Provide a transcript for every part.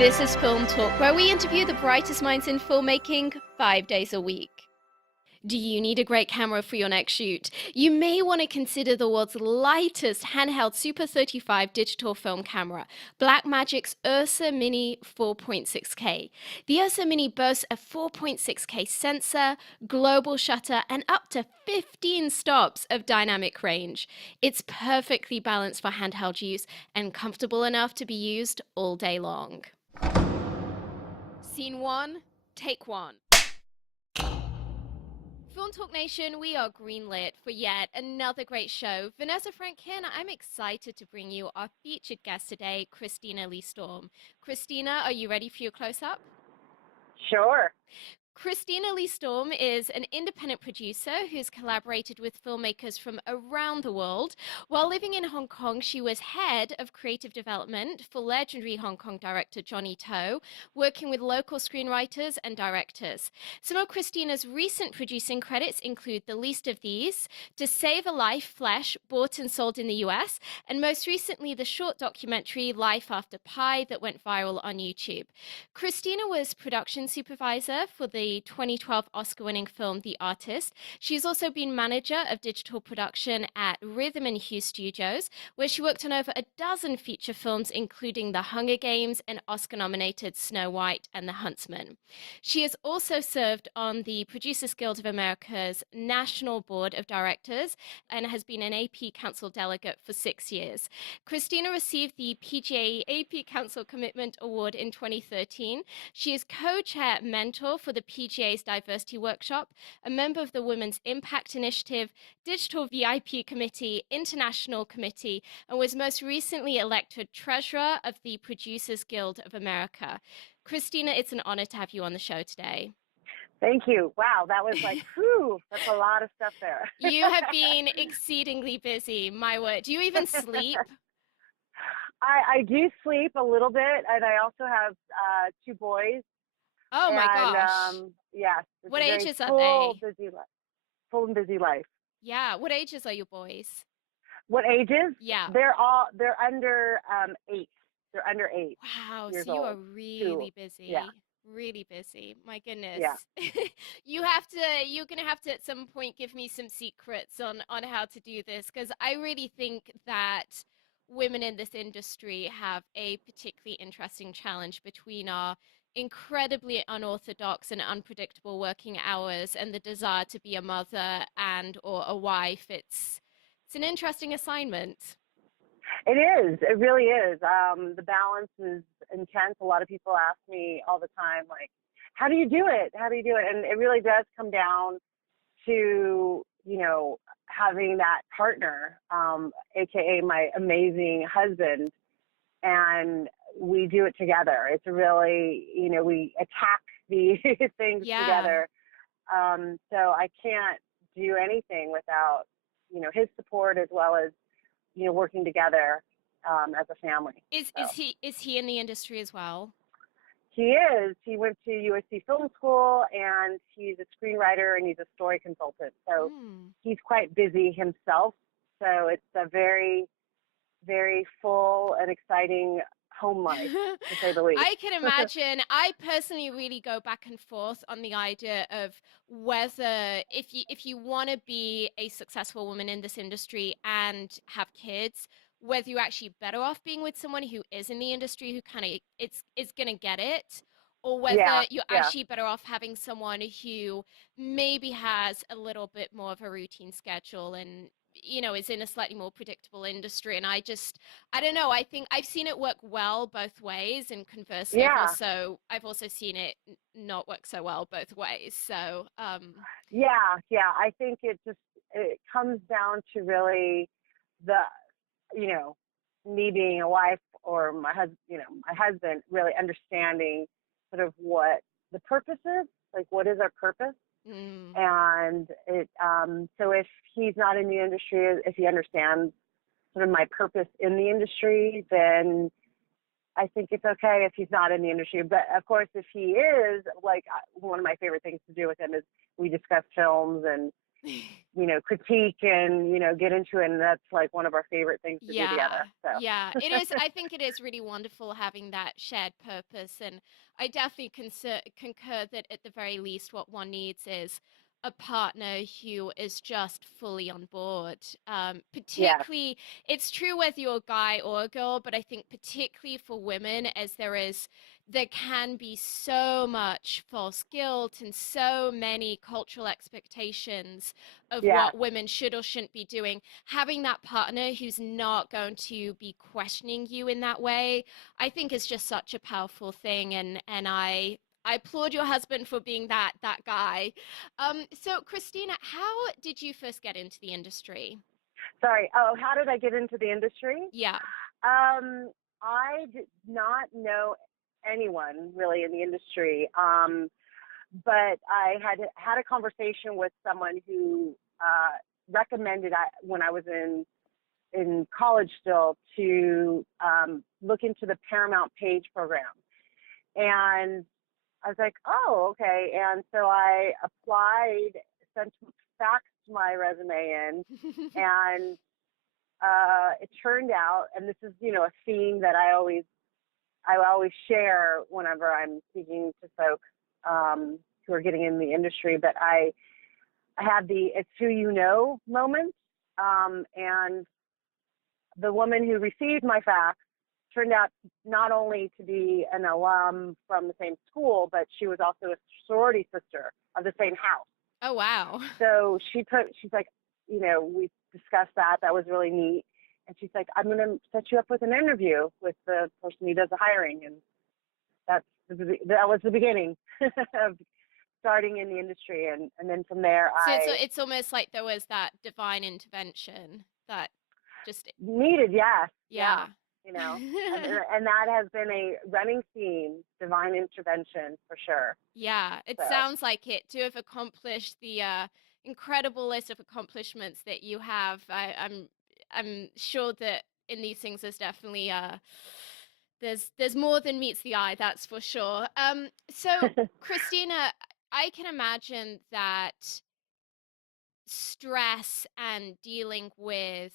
This is Film Talk, where we interview the brightest minds in filmmaking 5 days a week. Do you need a great camera for your next shoot? You may want to consider the world's lightest handheld Super 35 digital film camera, Blackmagic's Ursa Mini 4.6K. The Ursa Mini boasts a 4.6K sensor, global shutter, and up to 15 stops of dynamic range. It's perfectly balanced for handheld use and comfortable enough to be used all day long. Scene 1, take 1. Film Talk Nation, we are greenlit for yet another great show. Vanessa Frank here, and I'm excited to bring you our featured guest today, Christina Lee Storm. Christina, are you ready for your close-up? Sure. Christina Lee Storm is an independent producer who's collaborated with filmmakers from around the world. While living in Hong Kong, she was head of creative development for legendary Hong Kong director Johnny To, working with local screenwriters and directors. Some of Christina's recent producing credits include the least of these, To Save a Life, Flesh, bought and sold in the US, and most recently the short documentary Life After Pi that went viral on YouTube. Christina was production supervisor for the 2012 Oscar-winning film The Artist. She's also been manager of digital production at Rhythm and Hue Studios, where she worked on over a dozen feature films, including The Hunger Games and Oscar-nominated Snow White and the Huntsman. She has also served on the Producers Guild of America's National Board of Directors and has been an AP Council delegate for 6 years. Christina received the PGA AP Council Commitment Award in 2013. She is co-chair mentor for the PGA's Diversity Workshop, a member of the Women's Impact Initiative, Digital VIP Committee, International Committee, and was most recently elected treasurer of the Producers Guild of America. Christina, it's an honor to have you on the show today. Thank you. Wow, that was like, whew, that's a lot of stuff there. You have been exceedingly busy, my word. Do you even sleep? I do sleep a little bit, and I also have 2 boys. Oh my gosh. Yes. What ages are they? Full and busy life. Yeah. What ages are your boys? What ages? Yeah. They're under 8. They're under 8. Wow. Years So you are old. really busy. Yeah. Really busy. My goodness. Yeah. You're going to have to at some point give me some secrets on how to do this, because I really think that women in this industry have a particularly interesting challenge between our incredibly unorthodox and unpredictable working hours and the desire to be a mother and or a wife. It's an interesting assignment. It is. It really is. The balance is intense. A lot of people ask me all the time, like, how do you do it? How do you do it? And it really does come down to, having that partner, AKA my amazing husband, and we do it together. It's really, we attack the things together. So I can't do anything without, his support as well as, working together as a family. Is he in the industry as well? He is. He went to USC Film School, and he's a screenwriter and he's a story consultant. So he's quite busy himself. So it's a very, very full and exciting home life, to say the least. I can imagine. I personally really go back and forth on the idea of whether if you want to be a successful woman in this industry and have kids, whether you're actually better off being with someone who is in the industry who kind of is going to get it, or whether you're actually better off having someone who maybe has a little bit more of a routine schedule and is in a slightly more predictable industry. And I don't know. I think I've seen it work well both ways, and conversely, I've also seen it not work so well both ways. So, I think it comes down to really me being a wife or my husband really understanding sort of what the purpose is, like what is our purpose. And so if he's not in the industry, if he understands sort of my purpose in the industry, then I think it's okay if he's not in the industry. But of course, if he is, like, one of my favorite things to do with him is we discuss films and critique and, get into it. And that's like one of our favorite things to do Yeah, together. So, yeah, it is. I think it is really wonderful having that shared purpose, and I definitely concur that at the very least, what one needs is a partner who is just fully on board. yeah, Particularly, it's true whether you're a guy or a girl, but I think particularly for women, as there can be so much false guilt and so many cultural expectations of yeah, what women should or shouldn't be doing. Having that partner who's not going to be questioning you in that way, I think is just such a powerful thing. And I applaud your husband for being that guy. So Christina, how did you first get into the industry? sorry. Oh, how did I get into the industry? Yeah. I did not know anyone really in the industry. But I had a conversation with someone who recommended when I was in college still to look into the Paramount Page program, and I was like, oh, okay. And so I applied, sent faxed my resume in, and it turned out, and this is a theme that I always share whenever I'm speaking to folks who are getting in the industry. But I had the "it's who you know" moment, and the woman who received my fax turned out not only to be an alum from the same school, but she was also a sorority sister of the same house. Oh, wow. So she's like, we discussed that. That was really neat. And she's like, I'm going to set you up with an interview with the person who does the hiring. And that was the beginning of starting in the industry. And then from there, So I it's almost like there was that divine intervention that just, needed, yes, yeah, yeah. and that has been a running theme, divine intervention for sure. Yeah, it So, sounds like it. To have accomplished the incredible list of accomplishments that you have, I'm sure that in these things there's definitely there's more than meets the eye, that's for sure. So Christina, I can imagine that stress and dealing with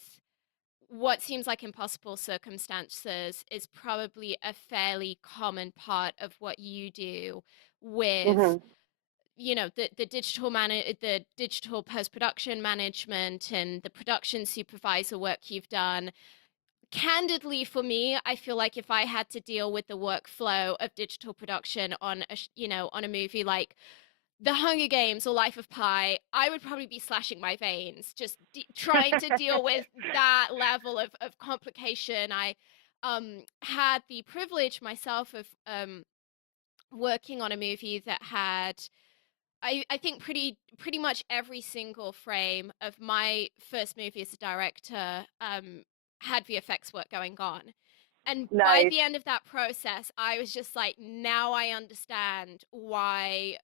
what seems like impossible circumstances is probably a fairly common part of what you do with hmm the digital post-production management and the production supervisor work you've done. Candidly, for me, I feel like if I had to deal with the workflow of digital production on on a movie like the Hunger Games or Life of Pi, I would probably be slashing my veins just trying to deal with that level of complication. I had the privilege myself of working on a movie that had I think pretty much every single frame of my first movie as a director had VFX work going on. And by nice, the end of that process, I was just like, now I understand why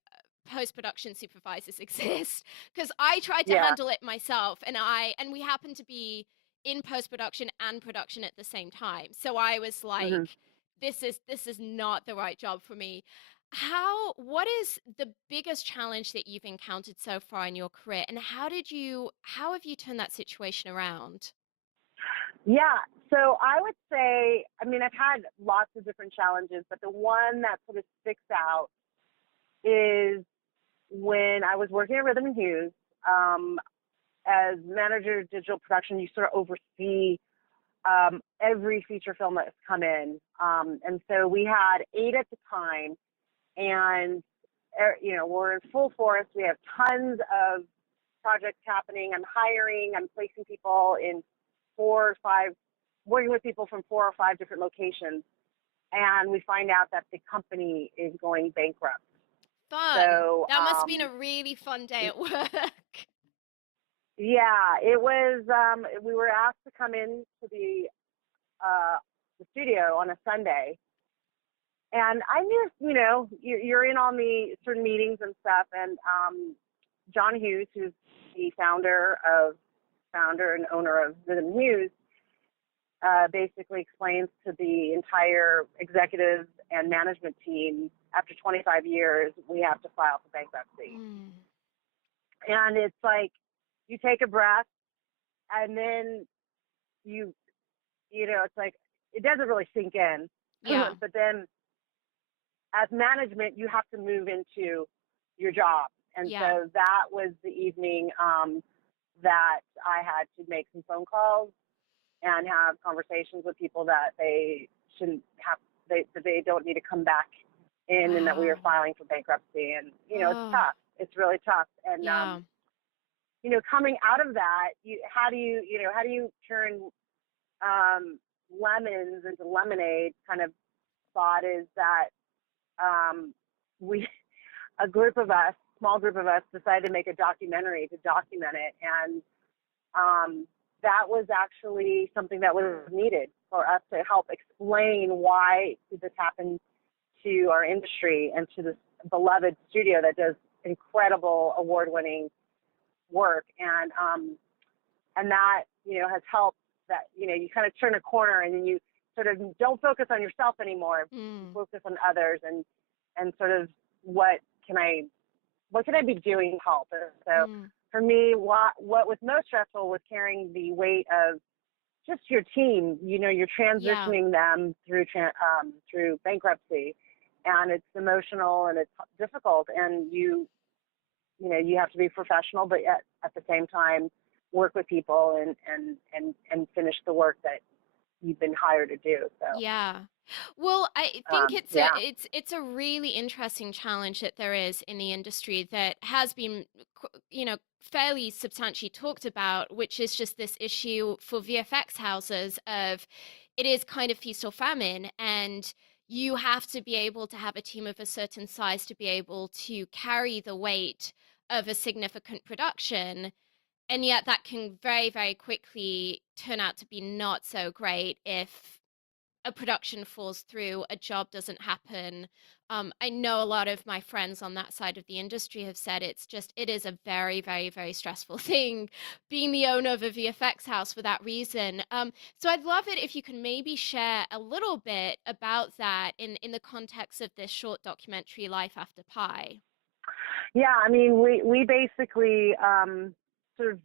post-production supervisors exist. Because I tried to yeah, handle it myself, and we happened to be in post-production and production at the same time. So I was like, hmm this is not the right job for me. What is the biggest challenge that you've encountered so far in your career, and how have you turned that situation around? yeah. So I would say, I mean, I've had lots of different challenges, but the one that sort of sticks out is when I was working at Rhythm and Hughes. As manager of digital production, you sort of oversee every feature film that's come in. And so we had 8 at the time, and we're in full force. We have tons of projects happening. I'm hiring. I'm placing people in 4 or 5, working with people from 4 or 5 different locations, and we find out that the company is going bankrupt. Fun. So That must have been a really fun day at work. yeah, it was. We were asked to come in to the studio on a Sunday, and I knew, you're in on the certain meetings and stuff, and John Hughes, who's the founder and owner of Rhythm Hughes, basically explains to the entire executive and management team, after 25 years, we have to file for bankruptcy. Mm. And it's like, you take a breath, and then you it's like it doesn't really sink in. Yeah. But then as management, you have to move into your job. And Yeah. so that was the evening that I had to make some phone calls and have conversations with people that they shouldn't have, that they don't need to come back in, and that we were Wow. filing for bankruptcy. And, it's Oh, tough. It's really tough. And, yeah. coming out of that, how do you turn lemons into lemonade kind of thought is that we, a group of us, small group of us, decided to make a documentary to document it. And that was actually something that was needed for us to help explain why this happened to our industry and to this beloved studio that does incredible award-winning work. And that, has helped that, you kind of turn a corner, and then you sort of don't focus on yourself anymore. You Mm. focus on others, and sort of what can I be doing to help? And so Mm. for me, what was most stressful was carrying the weight of just your team. You're Yeah. transitioning them through bankruptcy, and it's emotional and it's difficult, and you have to be professional, but yet at the same time work with people and finish the work that you've been hired to do. So Yeah. Well, I think yeah. it's a really interesting challenge that there is in the industry that has been, fairly substantially talked about, which is just this issue for VFX houses of it is kind of feast or famine, and you have to be able to have a team of a certain size to be able to carry the weight of a significant production. And yet that can very, very quickly turn out to be not so great if a production falls through, a job doesn't happen. I know a lot of my friends on that side of the industry have said it is a very, very, very stressful thing being the owner of a VFX house for that reason. So I'd love it if you can maybe share a little bit about that in the context of this short documentary, Life After Pi. Yeah, I mean, we basically sort of,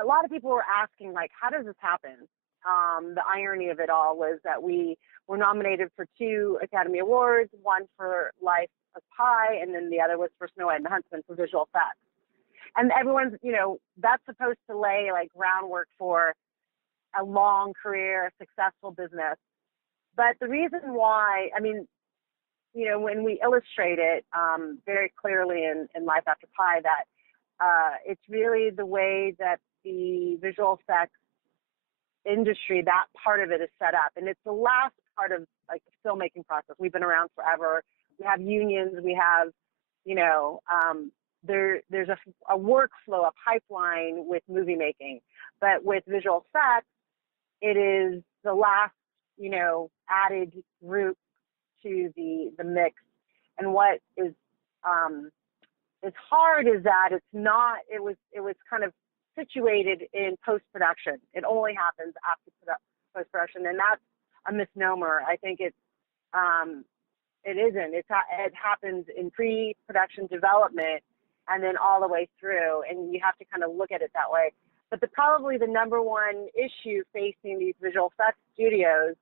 a lot of people were asking, like, how does this happen? The irony of it all was that we were nominated for 2 Academy Awards, one for Life of Pi, and then the other was for Snow White and the Huntsman for visual effects. And everyone's, that's supposed to lay like groundwork for a long career, successful business. But the reason why, I mean, when we illustrate it very clearly in Life After Pi, that it's really the way that the visual effects industry, that part of it is set up. And it's the last part of like the filmmaking process. We've been around forever. We have unions. We have, there's a workflow, a pipeline with movie making. But with visual effects, it is the last, added group to the mix. And what is hard is that it was kind of situated in post production. It only happens after post production, and that's a misnomer. I think it isn't. It happens in pre production development and then all the way through, and you have to kind of look at it that way. But probably the number one issue facing these visual effects studios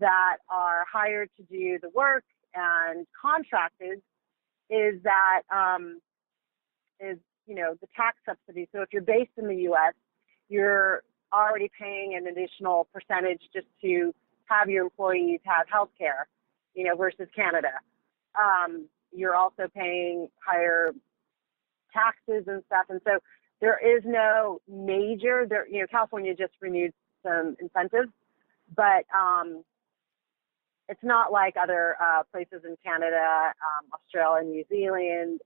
that are hired to do the work and contracted is that the tax subsidy. So if you're based in the U.S., you're already paying an additional percentage just to have your employees have health care, versus Canada. You're also paying higher taxes and stuff. And so there is no major, California just renewed some incentives, but it's not like other places in Canada, Australia, New Zealand,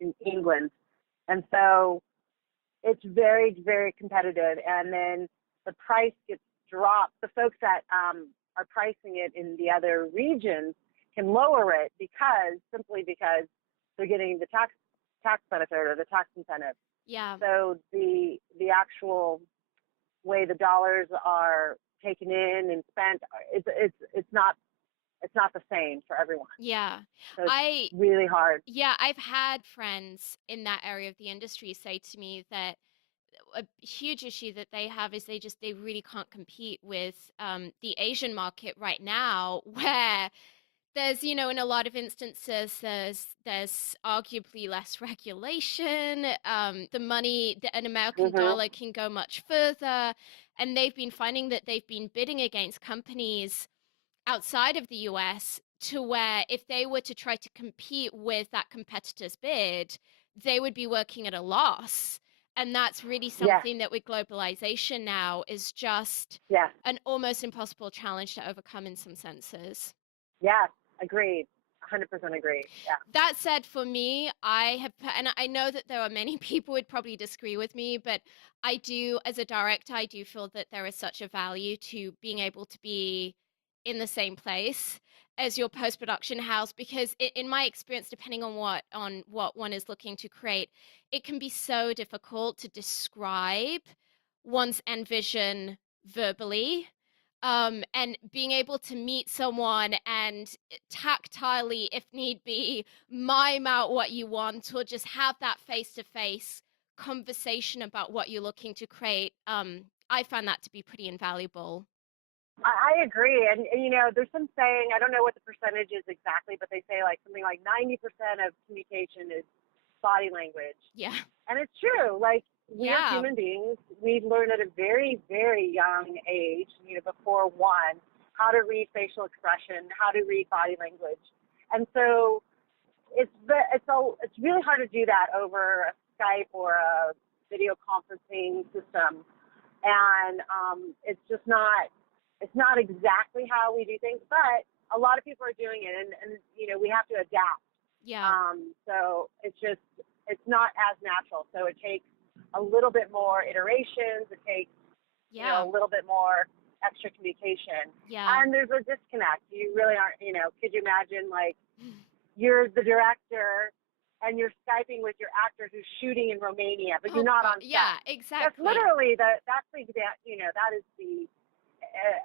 in England. And so it's very, very competitive. And then the price gets dropped. The folks that are pricing it in the other regions can lower it simply because they're getting the tax benefit or the tax incentive. Yeah. So the actual way the dollars are taken in and spent, it's not the same for everyone. Yeah. So it's I really hard. Yeah, I've had friends in that area of the industry say to me that a huge issue that they have is they really can't compete with the Asian market right now, where there's, in a lot of instances, there's arguably less regulation. An American Mhm. dollar can go much further, and they've been finding that they've been bidding against companies outside of the US to where if they were to try to compete with that competitor's bid, they would be working at a loss. And that's really Yes. something that with globalization now is just Yes. an almost impossible challenge to overcome in some senses. Yes. Agreed. 100% agreed. Yeah. That said, for me, and I know that there are many people would probably disagree with me, but I do, as a director, I do feel that there is such a value to being able to be in the same place as your post-production house, because in my experience, depending on what one is looking to create, it can be so difficult to describe one's end vision verbally, and being able to meet someone and tactilely, if need be, mime out what you want, or just have that face-to-face conversation about what you're looking to create. I found that to be pretty invaluable. I agree. And, there's some saying, I don't know what the percentage is exactly, but they say like something like 90% of communication is body language. Yeah. And it's true. Like, we are Yeah. human beings. We learn at a very, very young age, before one, how to read facial expression, how to read body language. And so it's really hard to do that over a Skype or a video conferencing system. And it's not exactly how we do things, but a lot of people are doing it, and we have to adapt. Yeah. So it's not as natural. So it takes a little bit more iterations. It takes a Yeah. little bit more extra communication, Yeah. and there's a disconnect. You really aren't. Could you imagine, like, you're the director and you're Skyping with your actor who's shooting in Romania, but you're Oh not God. on Yeah, set? That's exactly. literally that is the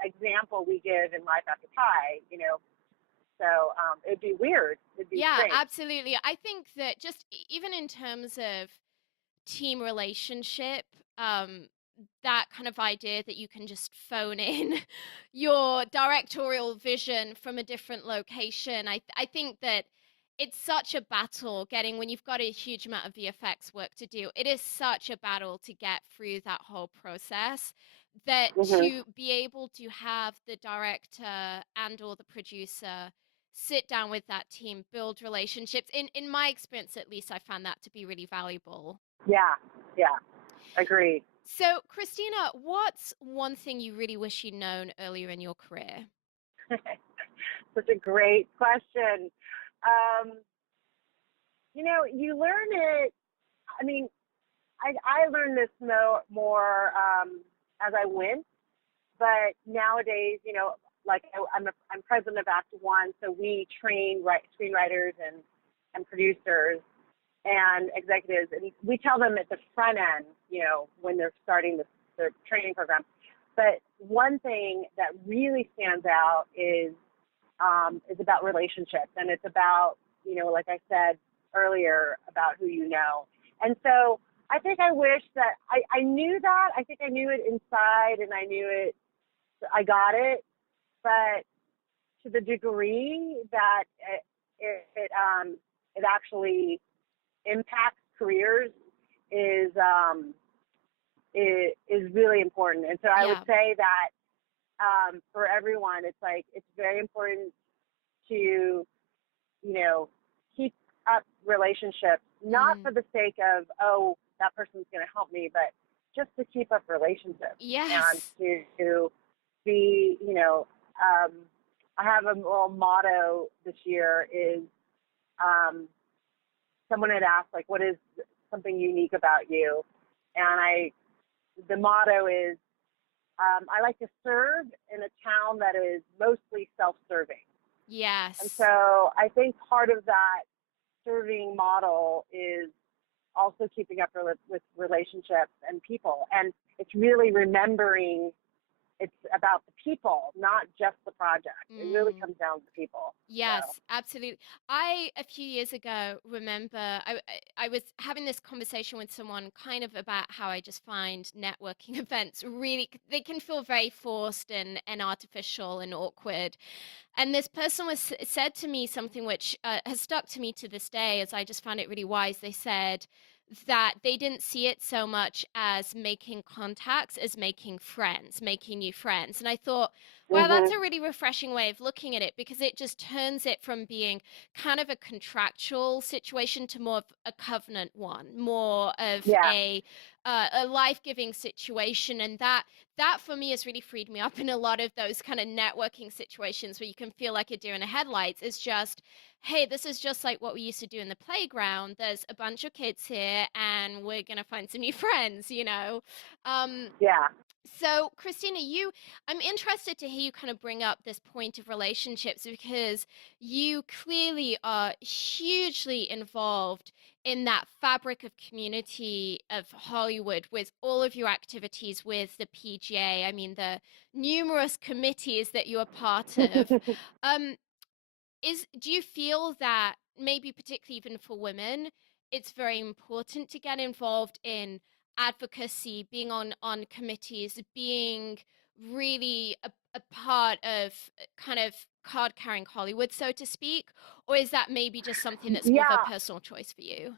example we give in Life After Pi. So it'd be weird. It'd be Yeah, strange. absolutely. I think that just even in terms of team relationship, um, that kind of idea that you can just phone in your directorial vision from a different location. I think that it's such a battle getting when you've got a huge amount of VFX work to do. It is such a battle to get through that whole process, that Mhm. to be able to have the director and or the producer sit down with that team, build relationships. In my experience, at least, I found that to be really valuable. Yeah. Yeah. Agreed. So, Christina, what's one thing you really wish you'd known earlier in your career? Such a great question. Um, you learn it. I mean, I learned this more as I went. But nowadays, like I'm president of Act One, so we train screenwriters and producers and executives, and we tell them at the front end, when they're starting their training program. But one thing that really stands out is about relationships, and it's about, like I said earlier, about who you know. And so I think I wish that I knew that. I think I knew it inside, and I got it, but to the degree that it actually impacts careers is is really important. And so I would Yeah. say that for everyone, it's very important to keep up relationships, not Mm. for the sake of, oh, that person's going to help me, but just to keep up relationships and Yes. to be, I have a little motto this year is, someone had asked, like, what is something unique about you? And the motto is, I like to serve in a town that is mostly self-serving. And Yes. so I think part of that serving model is also keeping up with relationships and people. And it's really remembering it's about the people, not just the project. It really Mm. comes down to the people. So Yes, absolutely. I, a few years ago, remember I was having this conversation with someone kind of about how I just find networking events really, they can feel very forced and artificial and awkward. And this person was said to me something which has stuck to me to this day, as I just found it really wise. They said that they didn't see it so much as making contacts as making friends, making new friends. And I thought, wow, that's mhm. a really refreshing way of looking at it, because it just turns it from being kind of a contractual situation to more of a covenant one, more of Yeah. a life-giving situation. And that for me has really freed me up in a lot of those kind of networking situations where you can feel like you're doing a headlights. It's just, hey, this is just like what we used to do in the playground. There's a bunch of kids here and we're going to find some new friends, you know? Um, Yeah. so, Christina, I'm interested to hear you kind of bring up this point of relationships, because you clearly are hugely involved in that fabric of community of Hollywood with all of your activities with the PGA. I mean, the numerous committees that you are part of. Um, do you feel that maybe particularly even for women, it's very important to get involved in advocacy, being on committees, being really a part of kind of card carrying Hollywood, so to speak? Or is that maybe just something that's more of a Yeah. personal choice for you?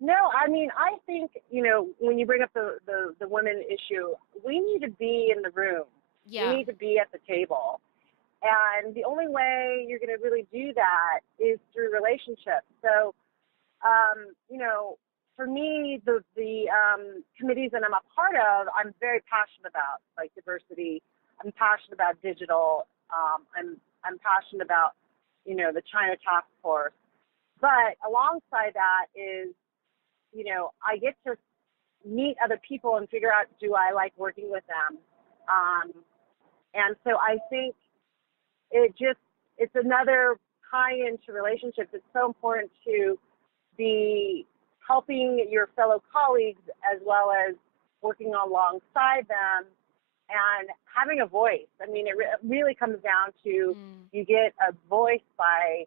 No, I mean, I think, when you bring up the women issue, we need to be in the room. We Yeah. need to be at the table. And the only way you're going to really do that is through relationships. So, for me, the committees that I'm a part of, I'm very passionate about, like diversity. I'm passionate about digital. I'm passionate about, the China Task Force. But alongside that is, I get to meet other people and figure out, do I like working with them? And so I think it's another tie into relationships. It's so important to be helping your fellow colleagues as well as working alongside them and having a voice. I mean, it really comes down to Mm, you get a voice by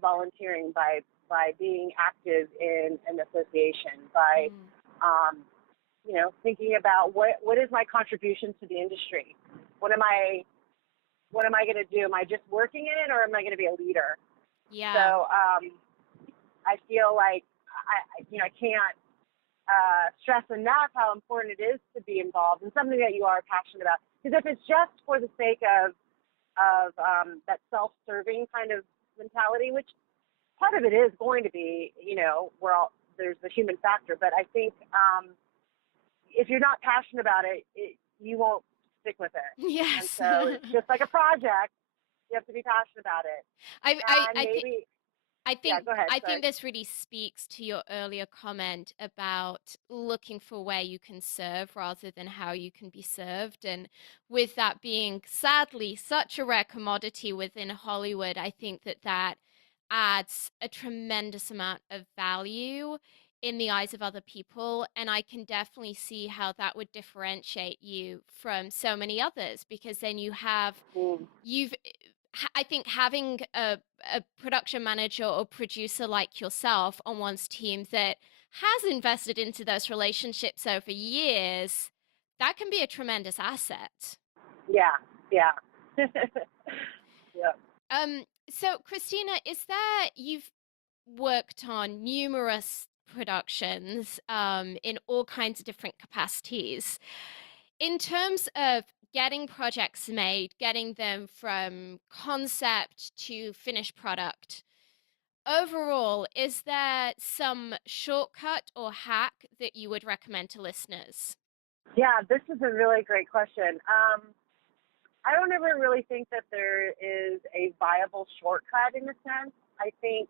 volunteering, by being active in an association, by mm. um, thinking about what is my contribution to the industry. What am I going to do? Am I just working in it, or am I going to be a leader? Yeah. So I feel like I can't stress enough how important it is to be involved in something that you are passionate about. Because if it's just for the sake of that self-serving kind of mentality, which part of it is going to be, there's the human factor. But I think if you're not passionate about it, you won't stick with it. And Yes. so it's just like a project. You have to be passionate about it. And I think maybe, I yeah, think go ahead. I think Sorry. this really speaks to your earlier comment about looking for where you can serve rather than how you can be served. And with that being sadly such a rare commodity within Hollywood, I think that adds a tremendous amount of value in the eyes of other people. And I can definitely see how that would differentiate you from so many others, because then Mm, you've I think having a production manager or producer like yourself on one's team that has invested into those relationships over years, that can be a tremendous asset. yeah, yeah. Yeah. So Christina, is there, you've worked on numerous productions in all kinds of different capacities. In terms of getting projects made, getting them from concept to finished product, overall, is there some shortcut or hack that you would recommend to listeners? Yeah, this is a really great question. I don't ever really think that there is a viable shortcut in a sense. I think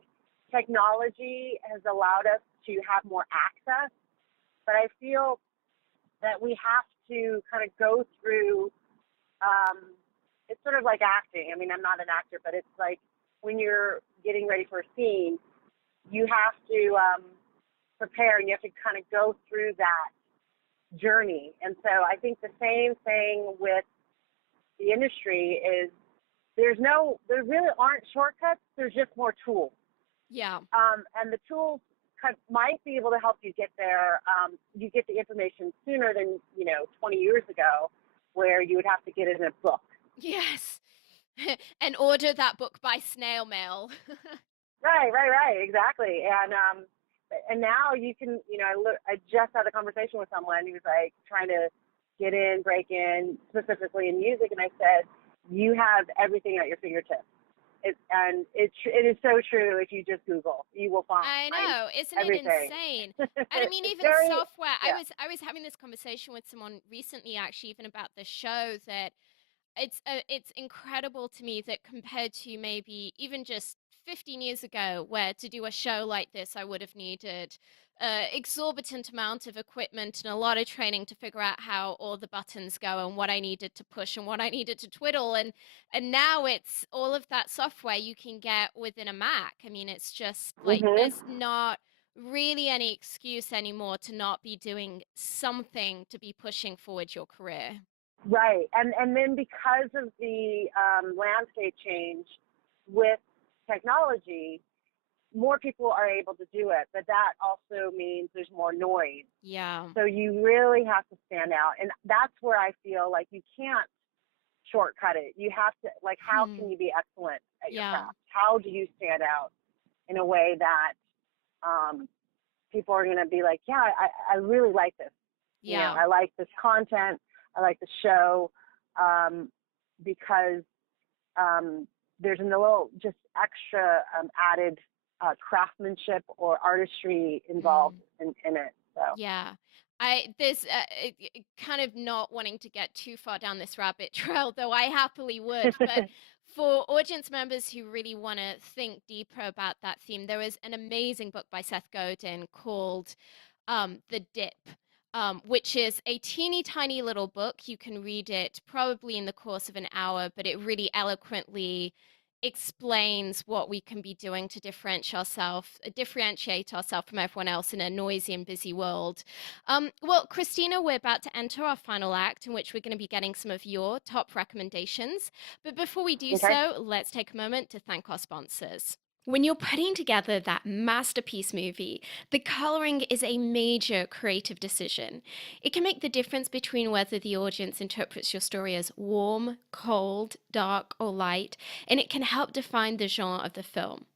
technology has allowed us to have more access, but I feel that we have to kind of go through, it's sort of like acting. I mean, I'm not an actor, but it's like when you're getting ready for a scene, you have to prepare and you have to kind of go through that journey. And so I think the same thing with the industry is there really aren't shortcuts. There's just more tools. Yeah. And the tools might be able to help you get there. You get the information sooner than, 20 years ago, where you would have to get it in a book. Yes. And order that book by snail mail. Right, exactly. And now you can, I just had a conversation with someone who was like trying to break in specifically in music, and I said, you have everything at your fingertips. It is so true. If you just Google, you will find I know, isn't it everything. insane? And I mean, It's even very, software. I yeah. was having this conversation with someone recently, actually, even about the show, that it's incredible to me that compared to maybe even just 15 years ago, where to do a show like this, I would have needed exorbitant amount of equipment and a lot of training to figure out how all the buttons go and what I needed to push and what I needed to twiddle. And now it's all of that software you can get within a Mac. I mean, it's just like Mhm. there's not really any excuse anymore to not be doing something to be pushing forward your career. Right, and then because of the landscape change with technology, more people are able to do it, but that also means there's more noise. Yeah. So you really have to stand out, and that's where I feel like you can't shortcut it. You have to, like, how can you be excellent at your Yeah. craft? How do you stand out in a way that people are going to be like, yeah, I really like this. Yeah. I like this content. I like the show, because there's a little just extra added craftsmanship or artistry involved Mm. in it. So. Yeah. I this kind of not wanting to get too far down this rabbit trail, though I happily would, but for audience members who really want to think deeper about that theme, there is an amazing book by Seth Godin called The Dip, which is a teeny tiny little book. You can read it probably in the course of an hour, but it really eloquently explains what we can be doing to differentiate ourselves from everyone else in a noisy and busy world. Well, Christina, we're about to enter our final act in which we're going to be getting some of your top recommendations. But before we do Okay. so, let's take a moment to thank our sponsors. When you're putting together that masterpiece movie, the coloring is a major creative decision. It can make the difference between whether the audience interprets your story as warm, cold, dark, or light, and it can help define the genre of the film.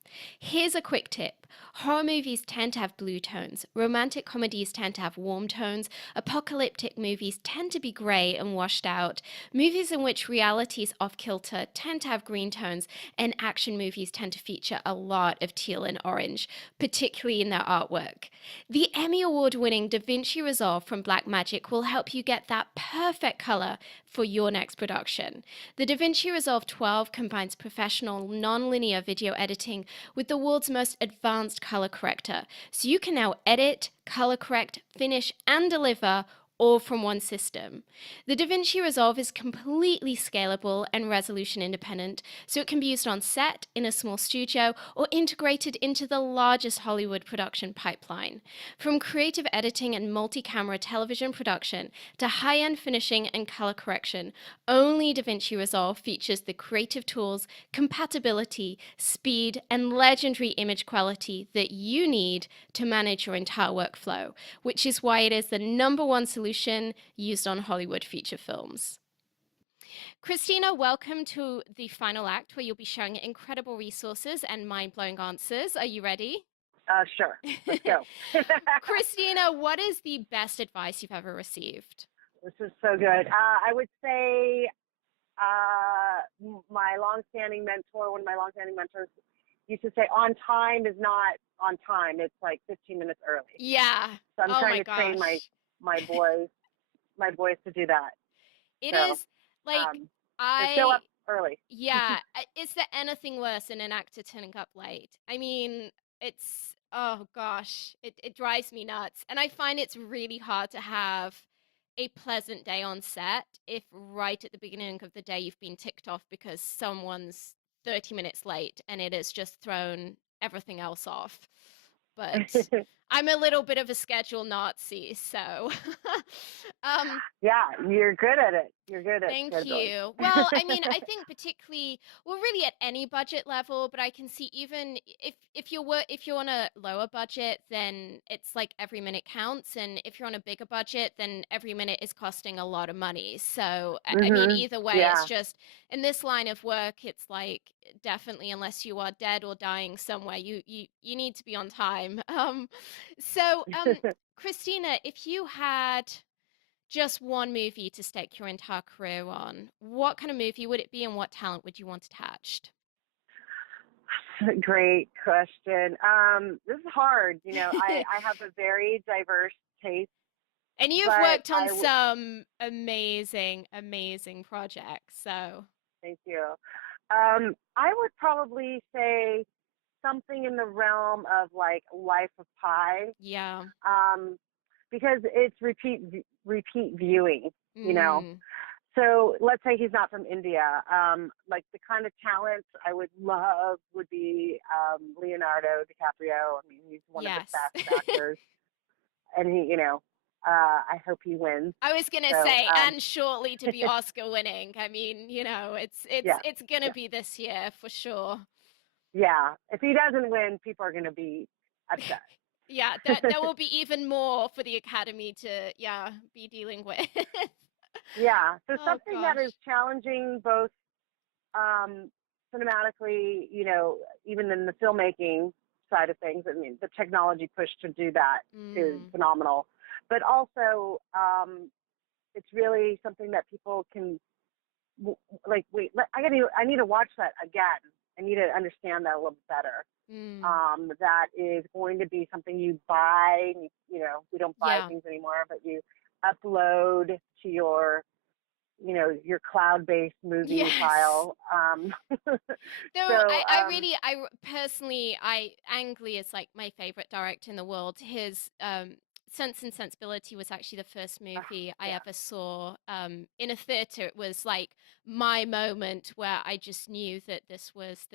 Here's a quick tip. Horror movies tend to have blue tones, romantic comedies tend to have warm tones, apocalyptic movies tend to be grey and washed out, movies in which reality is off kilter tend to have green tones, and action movies tend to feature a lot of teal and orange, particularly in their artwork. The Emmy Award winning DaVinci Resolve from Blackmagic will help you get that perfect color for your next production. The DaVinci Resolve 12 combines professional non-linear video editing with the world's most advanced color corrector, so you can now edit, color correct, finish, and deliver all from one system. The DaVinci Resolve is completely scalable and resolution independent, so it can be used on set, in a small studio, or integrated into the largest Hollywood production pipeline. From creative editing and multi-camera television production to high-end finishing and color correction, only DaVinci Resolve features the creative tools, compatibility, speed, and legendary image quality that you need to manage your entire workflow, which is why it is the #1 solution used on Hollywood feature films. Christina, welcome to the final act where you'll be sharing incredible resources and mind blowing answers. Are you ready? Sure. Let's go. Christina, what is the best advice you've ever received? This is so good. I would say my longstanding mentor, one of my longstanding mentors, used to say, "On time is not on time. It's like 15 minutes early." Yeah. So I'm Oh trying my to train gosh. my boys to do that. It So is like show I up early. yeah, is there anything worse than an actor turning up late? I mean, it's oh gosh, it drives me nuts. And I find it's really hard to have a pleasant day on set if right at the beginning of the day you've been ticked off because someone's 30 minutes late and it has just thrown everything else off. But I'm a little bit of a schedule Nazi, so um, Yeah, you're good at it. You're good at thank scheduling. you. Well, I mean, I think particularly, well, really at any budget level, but I can see even if you're on a lower budget, then it's like every minute counts, and if you're on a bigger budget, then every minute is costing a lot of money. So, I mean, Mhm. either way, it's Yeah. just in this line of work, it's like definitely unless you are dead or dying somewhere, you need to be on time. Christina, if you had just one movie to stake your entire career on, what kind of movie would it be and what talent would you want attached? Great question. This is hard. I have a very diverse taste, And you've but worked on some amazing, amazing projects. So, thank you. I would probably say something in the realm of like Life of Pi, yeah. um, because it's repeat viewing. You know, Mm, so let's say he's not from India. Like the kind of talents I would love would be Leonardo DiCaprio. I mean, he's one of the yes. best actors, and I hope he wins. I was gonna So say, and shortly to be Oscar winning. I mean, yeah, it's gonna yeah, be this year for sure. yeah. If he doesn't win, people are going to be upset. Yeah, there will be even more for the Academy to, yeah, be dealing with. Yeah. So Oh something that is gosh. challenging both um, cinematically, even in the filmmaking side of things. I mean, the technology push to do that is Mm, phenomenal. But also, it's really something that people can like. Wait, I need to watch that again. I need to understand that a little bit better. mm. That is going to be something you buy. We don't buy Yeah. things anymore, but you upload to your cloud-based movie Yes. file. Though So personally, Ang Lee is like my favorite director in the world. His Sense and Sensibility was actually the first movie I yeah, ever saw in a theater. It was like my moment where I just knew that this was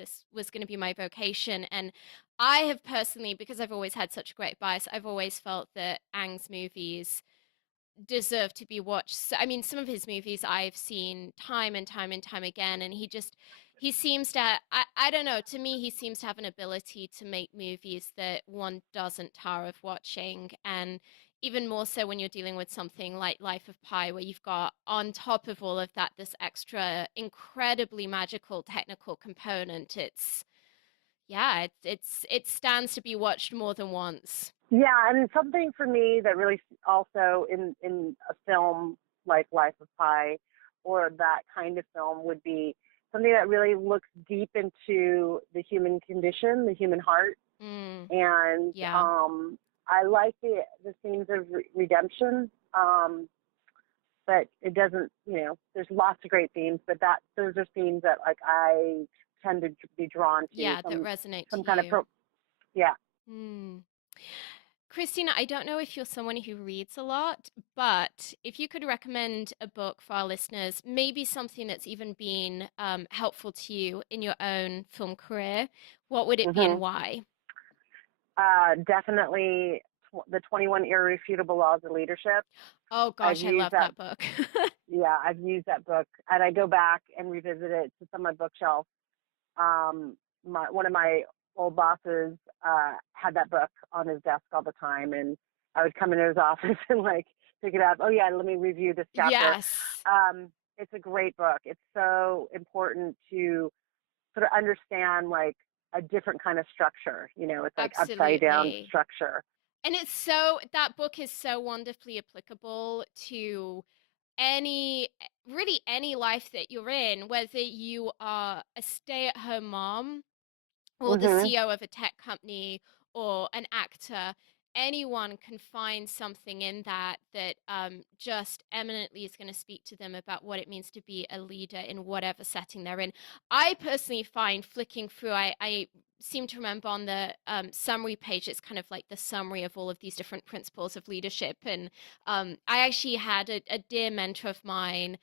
going to be my vocation. And I have personally, because I've always had such a great bias, I've always felt that Ang's movies deserve to be watched. I mean, some of his movies I've seen time and time and time again, and he seems to I don't know, to me he seems to have an ability to make movies that one doesn't tire of watching, and even more so when you're dealing with something like Life of Pi, where you've got on top of all of that this extra incredibly magical technical component. It's yeah, it stands to be watched more than once. yeah, and something for me that really also in a film like Life of Pi or that kind of film would be something that really looks deep into the human condition, the human heart, Mm, and yeah. I like the themes of redemption. But it doesn't, there's lots of great themes, but those are themes that like I tend to be drawn to. Yeah, that Some resonate to some kind of you. yeah. Hmm. Christina, I don't know if you're someone who reads a lot, but if you could recommend a book for our listeners, maybe something that's even been helpful to you in your own film career, what would it be and hmm why? Definitely the 21 Irrefutable Laws of Leadership. Oh I've gosh, I used love that. that book. Yeah, I've used that book, and I go back and revisit it. It's on my bookshelf. One of my old bosses had that book on his desk all the time, and I would come into his office and like pick it up. Oh yeah, let me review this chapter. Yes, It's a great book. It's so important to sort of understand like a different kind of structure. It's like upside down absolutely. structure. And that book is so wonderfully applicable to any really any life that you're in, whether you are a stay-at-home mom or the Mhm. CEO of a tech company or an actor, anyone can find something in that that just eminently is going to speak to them about what it means to be a leader in whatever setting they're in. I personally find flicking through, I seem to remember on the summary page, it's kind of like the summary of all of these different principles of leadership. And I actually had a dear mentor of mine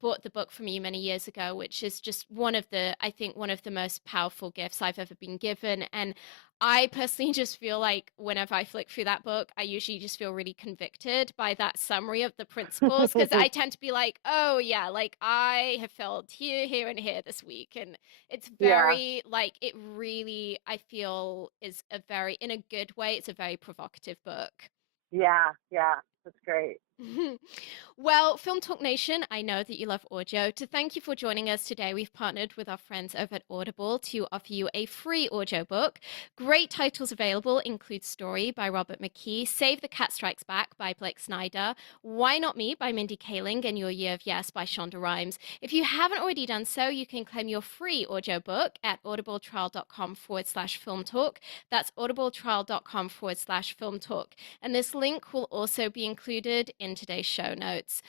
bought the book from you many years ago, which is just I think one of the most powerful gifts I've ever been given. And I personally just feel like whenever I flick through that book, I usually just feel really convicted by that summary of the principles because I tend to be like, oh, yeah, like I have failed here, here, and here this week. And it's Yeah, very, like, it really, I feel, is a very, in a good way, it's a very provocative book. yeah, yeah. That's great. Well, Film Talk Nation, I know that you love audio. To thank you for joining us today, we've partnered with our friends over at Audible to offer you a free audiobook. Great titles available include Story by Robert McKee, Save the Cat Strikes Back by Blake Snyder, Why Not Me by Mindy Kaling, and Your Year of Yes by Shonda Rhimes. If you haven't already done so, you can claim your free audiobook at audibletrial.com/film talk. That's audibletrial.com/film talk. And this link will also be included in today's show notes.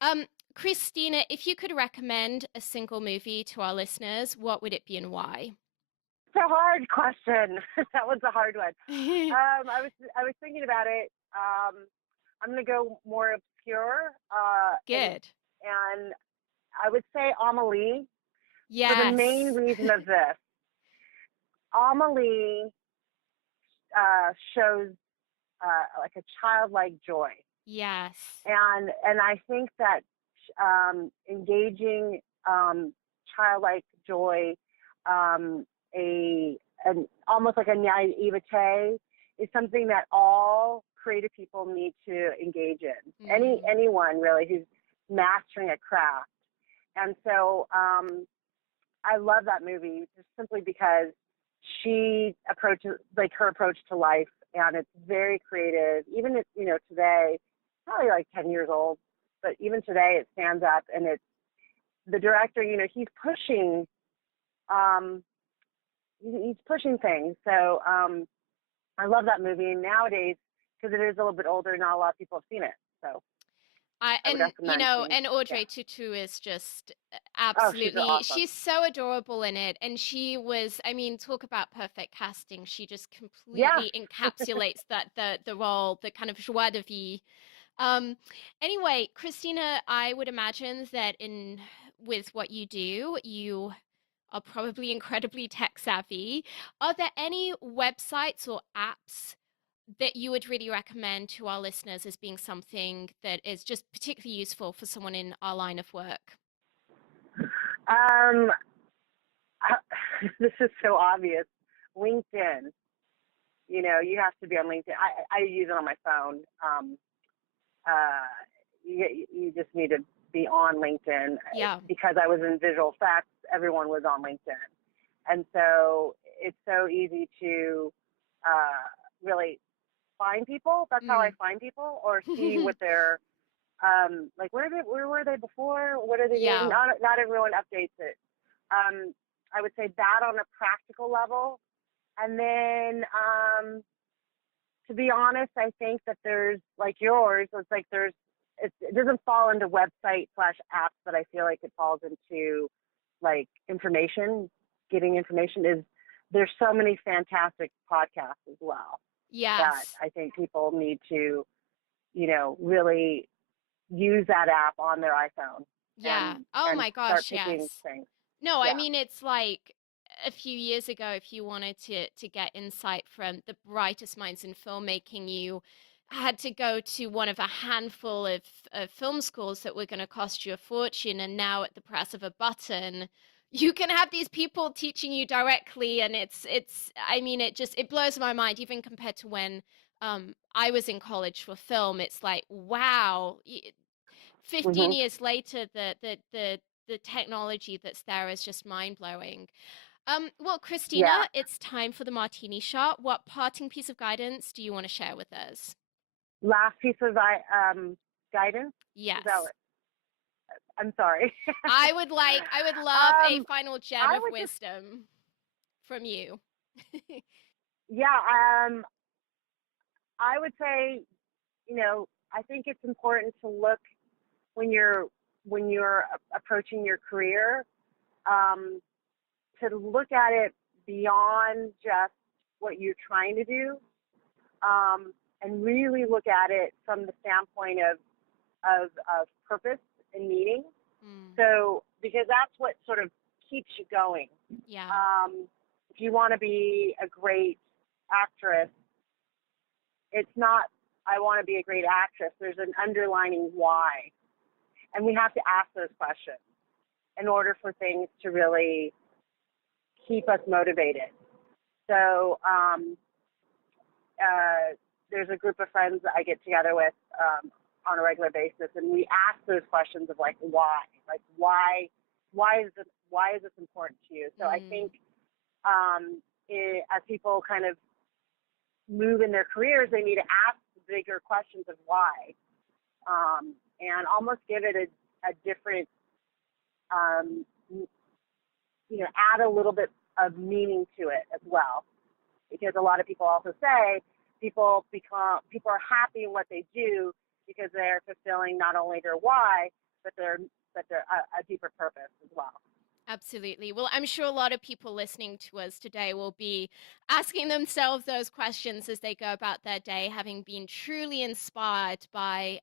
Um, Christina, if you could recommend a single movie to our listeners, what would it be and why? It's a hard question. That was a hard one. I was thinking about it. I'm going to go more obscure, Good. and I would say Amelie for the main Yes. reason of this. Amelie shows like a childlike joy, Yes. and I think that engaging childlike joy, um, an almost like a naivete, is something that all creative people need to engage in. Mm. Anyone really who's mastering a craft, and so I love that movie just simply because she approaches like her approach to life, and it's very creative. Even if today, probably like 10 years old, but even today it stands up, and it's the director. He's pushing, um, he's pushing things. So I love that movie. And nowadays, because it is a little bit older, not a lot of people have seen it. So I would recommend seeing it. And Yeah. Audrey Tutu is just Oh, she's absolutely, awesome. she's so adorable in it. And she was, I mean, talk about perfect casting. She just Yeah. completely encapsulates the role, the kind of joie de vivre. Um, anyway, Christina, I would imagine that in with what you do, you are probably incredibly tech savvy. Are there any websites or apps that you would really recommend to our listeners as being something that is just particularly useful for someone in our line of work? Um, this is so obvious. LinkedIn. You have to be on LinkedIn. I use it on my phone. Uh, you just need to be on LinkedIn Yeah. because I was in visual effects. Everyone was on LinkedIn, and so it's so easy to really find people. That's how I Mm. find people, or see what they're like. Where were they before? What are they doing? Yeah. Not everyone updates it. Um, I would say that on a practical level, and then to be honest, I think that there's like yours. It's like it doesn't fall into website/apps, but I feel like it falls into like information. Getting information is there's so many fantastic podcasts as well that Yes. I think people need to really use that app on their iPhone Yeah. and Oh and my start gosh, picking yes. things. No, I Yeah. mean it's like a few years ago, if you wanted to get insight from the brightest minds in filmmaking, you had to go to one of a handful of film schools that were going to cost you a fortune. And now at the press of a button, you can have these people teaching you directly. And I mean, it blows my mind, even compared to when I was in college for film. It's like, wow, 15 Hmm. years later, the technology that's there is just mind blowing. Well, Christina, Yeah. it's time for the martini shot. What parting piece of guidance do you want to share with us? Last piece of guidance. Is that Yes. what? I'm sorry. I would love a um, final gem I of would just wisdom from you. yeah. I would say I think it's important to look when you're approaching your career, um, to look at it beyond just what you're trying to do, um, and really look at it from the standpoint of purpose and meaning. Mm. So, because that's what sort of keeps you going. Yeah. Um, if you want to be a great actress, it's not, I want to be a great actress. There's an underlining why. And we have to ask those questions in order for things to really keep us motivated. So, there's a group of friends that I get together with on a regular basis, and we ask those questions of like why is this important to you? So I Mm. think as people kind of move in their careers, they need to ask bigger questions of why, and almost give it a different, um, add a little bit of meaning to it as well. Because a lot of people also say people are happy in what they do because they're fulfilling not only their why, but they're a deeper purpose as well. Absolutely. Well, I'm sure a lot of people listening to us today will be asking themselves those questions as they go about their day, having been truly inspired by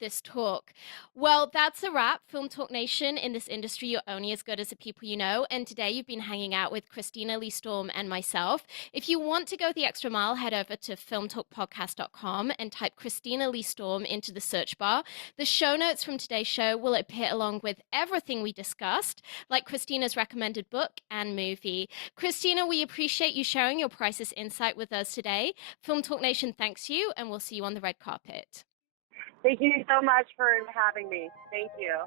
this talk. Well, that's a wrap. Film Talk Nation. In this industry, you're only as good as the people you know. And today you've been hanging out with Christina Lee Storm and myself. If you want to go the extra mile, head over to filmtalkpodcast.com and type Christina Lee Storm into the search bar. The show notes from today's show will appear along with everything we discussed, like Christina's recommended book and movie. Christina, we appreciate you sharing your priceless insight with us today. Film Talk Nation thanks you, and we'll see you on the red carpet. Thank you so much for having me. Thank you.